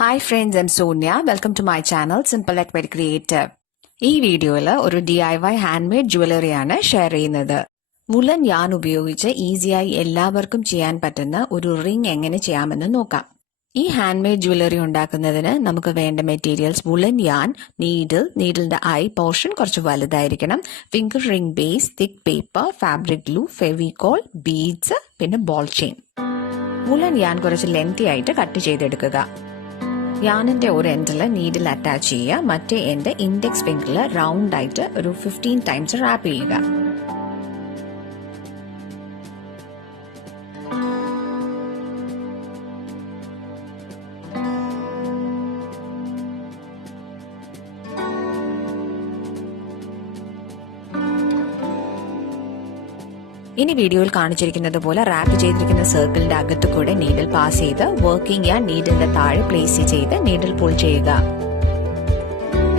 Hi friends, I'm Sonia. Welcome to my channel Simple Yet Very Creative. ഈ വീഡിയോയിൽ ഒരു DIY handmade jewellery ആണ് share ചെയ്യുന്നത്. Woollen yarn ഉപയോഗിച്ച് ഈസിയായി എല്ലാവർക്കും ചെയ്യാൻ പറ്റുന്ന ഒരു റിംഗ് എങ്ങനെ ചെയ്യാമെന്ന് നോക്കാം. ഈ ഹാൻഡ്മെയ്ഡ് ജ്വല്ലറി ഉണ്ടാക്കുന്നതിന് നമുക്ക് വേണ്ട മെറ്റീരിയൽസ് വുളൻ യാൺ, നീഡിലിന്റെ ഐ പോർഷൻ കുറച്ച് വലുതായിരിക്കണം, finger ring base, thick paper, fabric glue, Fevicol, beads, പിന്നെ ബോൾ ചെയിൻ. വുളൻ യാൺ കുറച്ച് ലെങ്തി ആയിട്ട് കട്ട് ചെയ്തെടുക്കുക. യാണിന്റെ ഒരു എൻഡിൽ നീഡിൽ അറ്റാച്ച് ചെയ്യുക, മറ്റേ എൻഡ് ഇൻഡെക്സ് ഫിംഗറിൽ റൗണ്ട് ആയിട്ട് ഒരു 15 ടൈംസ് റാപ്പ് ചെയ്യുക. ഇനി വീഡിയോയിൽ കാണിച്ചിരിക്കുന്നത് പോലെ റാപ്പ് ചെയ്തിരിക്കുന്ന സർക്കിളിന്റെ അകത്തു കൂടെ നീഡിൽ പാസ് ചെയ്ത് വർക്കിംഗ് യാൺ നീഡിലിന്റെ താഴെ പ്ലേസ് ചെയ്ത് നീഡിൽ പുൾ ചെയ്യുക.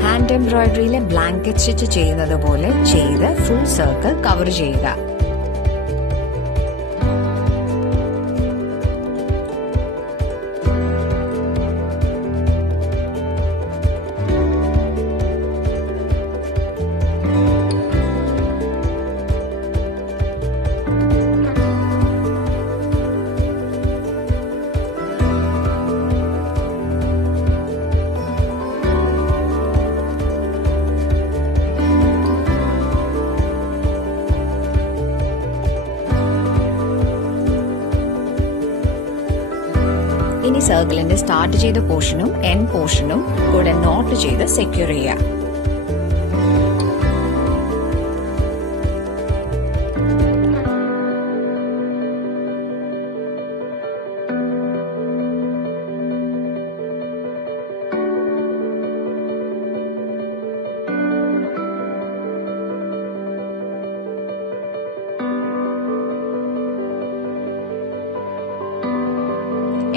ഹാൻഡ് എംബ്രോയിഡറിയിലെ ബ്ലാങ്കറ്റ് സ്റ്റിച്ച് ചെയ്യുന്നത് പോലെ ചെയ്ത് ഫുൾ സർക്കിൾ കവർ ചെയ്യുക. ഇനി സർക്കിളിന്റെ സ്റ്റാർട്ട് ചെയ്ത പോർഷനും എൻഡ് പോർഷനും കൂടെ നോട്ട് ചെയ്ത് സെക്യൂർ ചെയ്യുക.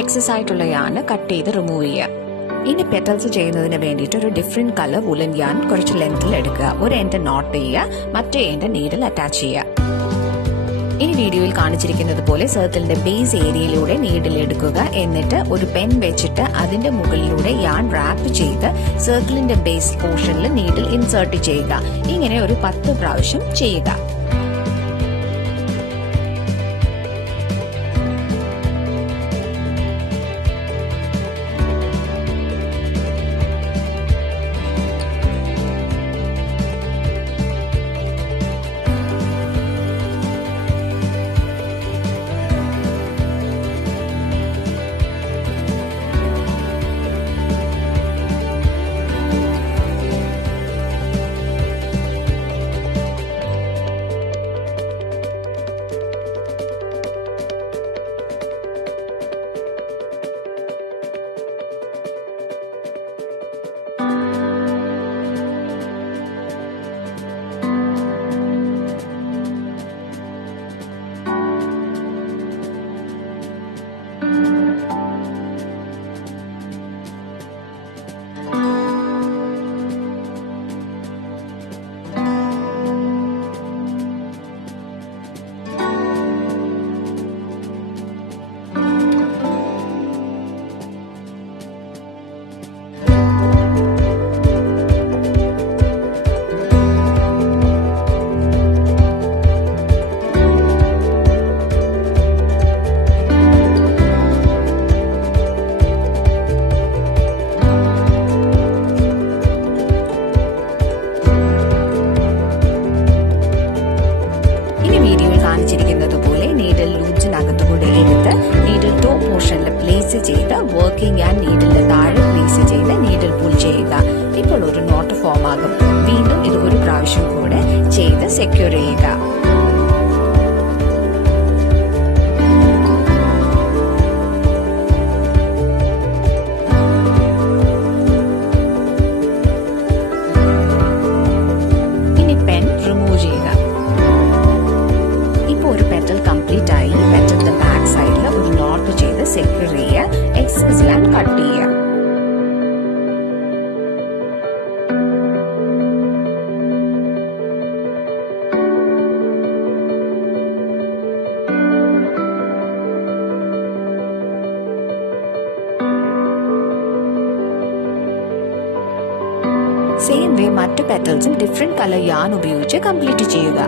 എക്സസ് ആയിട്ടുള്ള യാൺ കട്ട് ചെയ്ത് റിമൂവ് ചെയ്യുക. ഇനി പെറ്റൽസ് ചെയ്യുന്നതിന് വേണ്ടിയിട്ട് ഒരു ഡിഫറെന്റ് കളർ വുളൻ യാൺ കുറച്ച് ലെങ്തിൽ എടുക്കുക. ഒരു എൻഡ് നോട്ട് ചെയ്യുക, മറ്റേ എൻഡ് നീഡിൽ അറ്റാച്ച് ചെയ്യുക. ഇനി വീഡിയോയിൽ കാണിച്ചിരിക്കുന്നത് പോലെ സർക്കിളിന്റെ ബേസ് ഏരിയയിലൂടെ നീഡിൽ എടുക്കുക. എന്നിട്ട് ഒരു പെൻ വെച്ചിട്ട് അതിന്റെ മുകളിലൂടെ യാൺ റാപ്പ് ചെയ്ത് സർക്കിളിന്റെ ബേസ് പോർഷനിൽ നീഡിൽ ഇൻസേർട്ട് ചെയ്യുക. ഇങ്ങനെ ഒരു 10 പ്രാവശ്യം ചെയ്യുക. ചെയ്ത് വർക്കിംഗ് യാൺ നീഡിലിന്റെ താഴെ പ്ലേസ് ചെയ്ത് നീഡിൽ പുൾ ചെയ്യുക. ഇപ്പോൾ ഒരു നോട്ട് ഫോം ആകും. വീണ്ടും ഇത് ഒരു പ്രാവശ്യം കൂടെ ചെയ്ത് സെക്യൂർ ചെയ്യുക. ഇനി പെൻ റിമൂവ് ചെയ്യുക. ഇപ്പോൾ ഒരു പെറ്റൽ കംപ്ലീറ്റ് ആയി. പെറ്റലിന്റെ ബാക്ക് സൈഡിൽ ഒരു നോട്ട് ചെയ്ത് സെക്യൂർ ചെയ്യുക. എക്സസ് യാൺ കട്ട് ചെയ്യുക. ഫ്ലവറിന്റെ മറ്റു പെറ്റൽസും ഡിഫറെന്റ് കളർ യാൺ ഉപയോഗിച്ച് കംപ്ലീറ്റ് ചെയ്യുക.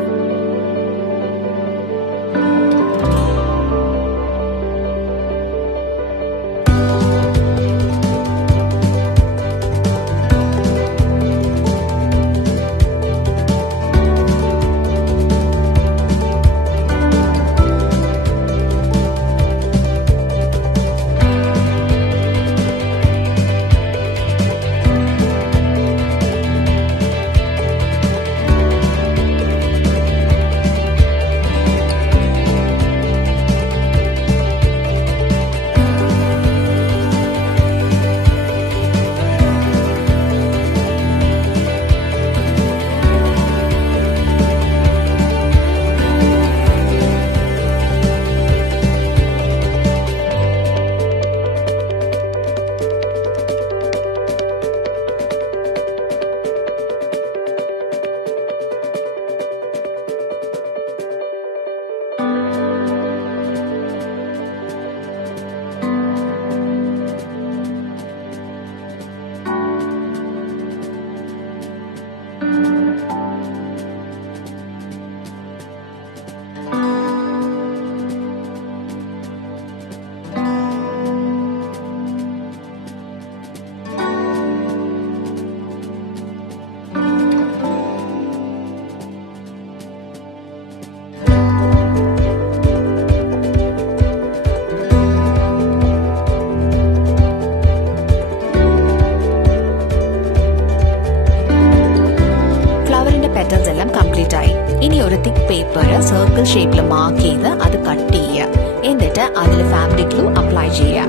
പെറ്റൽസ് എല്ലാം കംപ്ലീറ്റ് ആയി. ഇനി ഒരു തിക്ക് പേപ്പർ സർക്കിൾ ഷേപ്പിൽ മാർക്ക് ചെയ്ത് അത് കട്ട് ചെയ്യുക. എന്നിട്ട് അതിൽ ഫാബ്രിക് ഗ്ലൂ അപ്ലൈ ചെയ്യുക.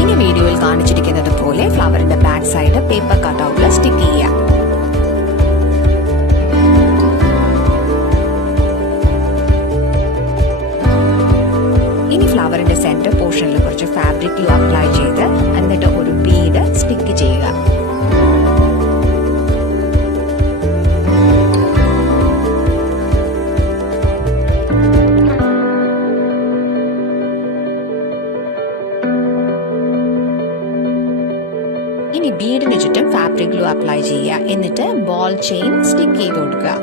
ഇനി വീഡിയോയിൽ കാണിച്ചിരിക്കുന്നത് പോലെ ഫ്ലവറിന്റെ ബാക്ക് സൈഡ് പേപ്പർ കട്ടൗട്ടിൽ സ്റ്റിക്ക് ചെയ്യുക. ഫ്ലവറിന്റെ സെന്റർ പോർഷനിൽ കുറച്ച് ഫാബ്രിക് ഗ്ലൂ അപ്ലൈ ചെയ്ത് എന്നിട്ട് ഒരു ബീഡ് സ്റ്റിക്ക് ചെയ്യുക. ഇനി ബീഡിന് ചുറ്റും ഫാബ്രിക് ഗ്ലൂ അപ്ലൈ ചെയ്യുക. എന്നിട്ട് ബോൾ ചെയിൻ സ്റ്റിക്ക് ചെയ്ത് കൊടുക്കുക.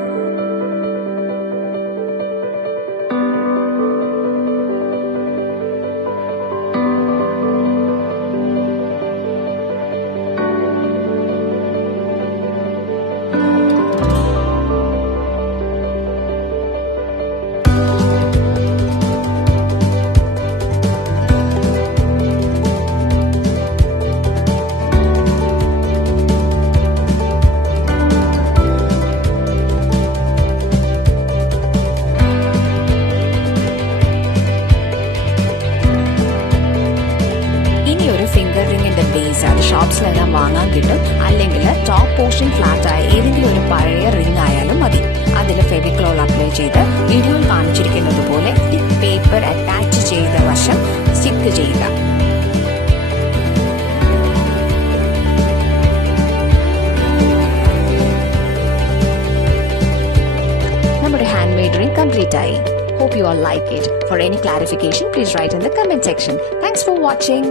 ഫിംഗർ റിംഗിന്റെ ബേസ് അത് ഷോപ്സിലെല്ലാം വാങ്ങാൻ കിട്ടും. അല്ലെങ്കിൽ ടോപ്പ് പോർഷൻ ഫ്ലാറ്റ് ആയ ഏതെങ്കിലും ഒരു പഴയ റിംഗ് ആയാലും മതി. അതിൽ ഫെവിക്കോൾ അപ്ലൈ ചെയ്ത് വീഡിയോയിൽ കാണിച്ചിരിക്കുന്നത് പോലെ തിക്ക് പേപ്പർ അറ്റാച്ച് ചെയ്ത വശം സ്റ്റിക്ക് ചെയ്യുക. നമ്മുടെ ഹാൻഡ് മെയ്ഡ് റിംഗ് കംപ്ലീറ്റ് ആയി. Hope you all like it. For any clarification, please write in the comment section. Thanks for watching.